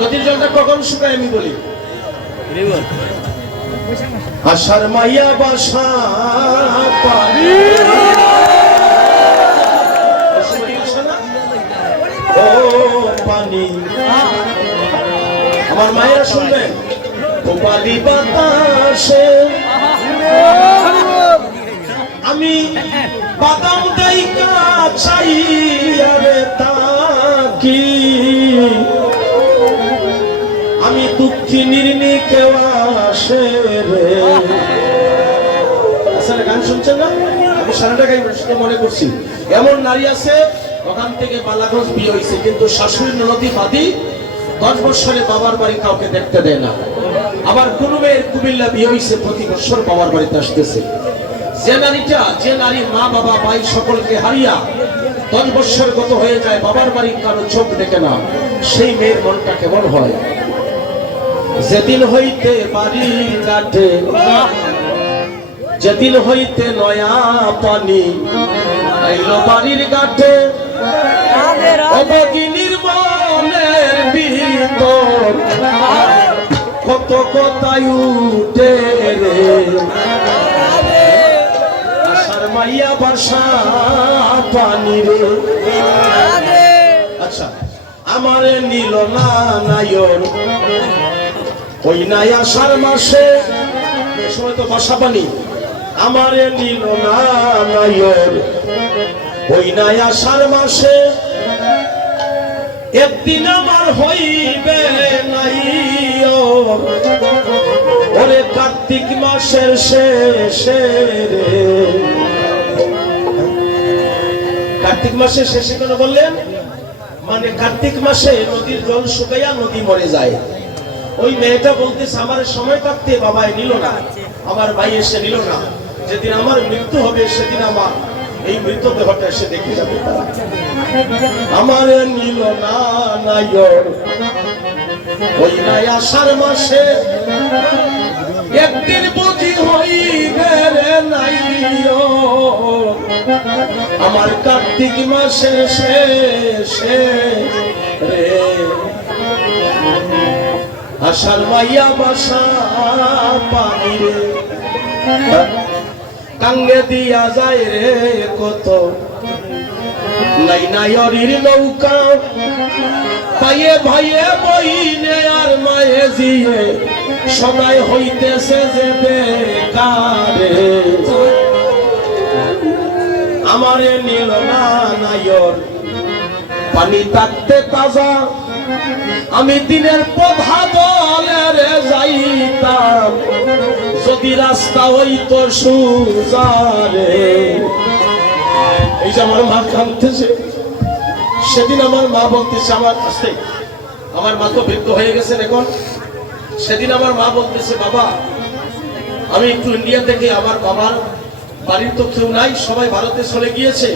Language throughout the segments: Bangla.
নদীর জলটা কখন শুকায় আমি বলি, আষাঢ় মাইয়া বাসা পানি ও পানি। আমার মায়েরা শুনবেন, বালি বাতাসে আমি বাদাম দাইকা চাই আরে তাকি, আমি দুঃখী নির্নি কেউ আসে রে। আসলে গান শুনছেন না? আমি সারাটা গাই মনে করছি এমন নারী আছে ওখান থেকে বালাগঞ্জ বিয়ে হয়েছে, কিন্তু শাশুড়ি ননদি বাদী 10 বছরে বাবার বাড়ি কাউকে দেখতে দেয় না। আবার কোন মেয়ের কুমিল্লা বিয়ে হয়েছে, প্রতি বছর বাবার বাড়িতে আসতেছে। যে নারী মা বাবা ভাই সকলকে হারিয়া 10 বছর গত হয়ে যায়, বাবার বাড়ি কারো চোখ দেখে না, সেই মেয়ের মনটা কেমন হয়? যেদিন হইতে বাড়ি কাটে, যেদিন হইতে নয়া পানি আইলো বাড়ির কাটে, অবগিনীর মনের ভিতর কত কথাই উঠে রে। আষাঢ় মাইয়া বাসা পানি রে। আচ্ছা, আমারে নিল না নায়র ওই নাই আষাঢ় মাসে, সময় তো বাসা পানি। আমারে নিল না নায়র ওই নাই আষাঢ় মাসে, একদিন আমার হইবে নাই ওরে কার্তিক মাসের শেষে রে। কার্তিক মাসের শেষে কেন বললেন? মানে কার্তিক মাসে নদীর জল শুকাইয়া নদী মরে যায়। ওই মেয়েটা বলতেছে আমার সময় কাটতে বাবাই নিল না, আমার ভাই এসে নিল না, যেদিন আমার মৃত্যু হবে সেদিন আমার এই মৃতদেহটা এসে দেখে যাবে। আমার নিল না নায়র ওই নাই আষাঢ় মাসে, একদিন বুঝি হইবে রে নাইয়র আমার কার্তিক মাসের শেষে রে। আষাঢ় মাইয়া বাসা পানি রে, কাঙ্গে দিয়া যায় রে কত নাই নায়রির নৌকা, ভাইয়ে ভাইয়ে বইনে আর মায়ে জিয়ে সবাই হইতেছে যে বেকারে। আমারে নিল না নায়র পানি থাকতে তাজা, আমি দিনের প্রভা দলের যাইতাম যদি রাস্তা হইতো সুজা রে। এই যে আমার মা কাঁদতেছে, সেদিন আমার মা বলতেছে, আমার কাছে আমার মা তো বৃদ্ধ হয়ে গেছেন এখন, সেদিন আমার মা বলতেছে বাবা আমি একটু ইন্ডিয়া থেকে, আমার বাবার বাড়ির তো কেউ নাই, সবাই ভারতে চলে গিয়েছে,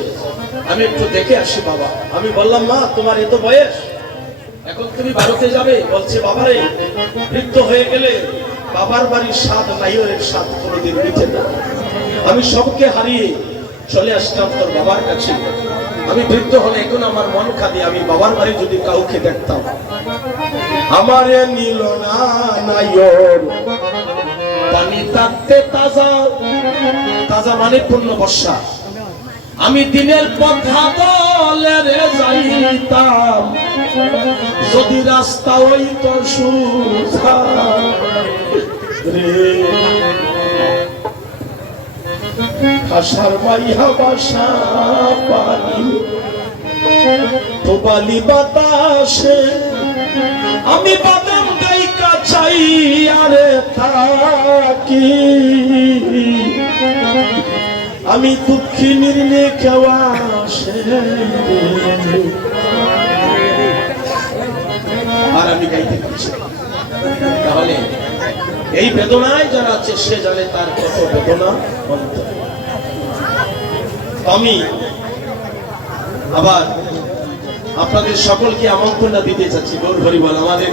আমি একটু দেখে আসি বাবা। আমি বললাম মা তোমার এত বয়স, এখন তুমি ভারতে যাবে? বলছে বাবারে বৃদ্ধ হয়ে গেলে বাবার বাড়ির স্বাদ নাইয়ের স্বাদ কোনোদিন মিটে না। আমি সবকে হারিয়ে চলে আসতাম তোর বাবার কাছে, আমি বৃদ্ধ হলে এখন আমার মন খাদি, আমি বাবার বাড়ি যদি কাউকে দেখতাম। আমারে নিল না নায়র পানি থাকতে তাজা, তাজা মানে পূর্ণ বর্ষা, আমি দিনের পথা দলের যাইতাম যদি রাস্তা হইতো সুজা রে। আষাঢ় মাইয়া বাসা পানি তো বালি বাতাসে, আমি বাদাম দাইকা চাই আরে তাকি, আমি দুঃখী নির্নে কেউ আসে। আর আমি গাইতে পারছি। তাহলে এই বেদনায় যারা আছে সে জানে তার কত বেদনা অন্তর। আমি আবার আপনাদের সকলকে আমন্ত্রণ দিতে চাচ্ছি, গৌর হরি বল আমাদের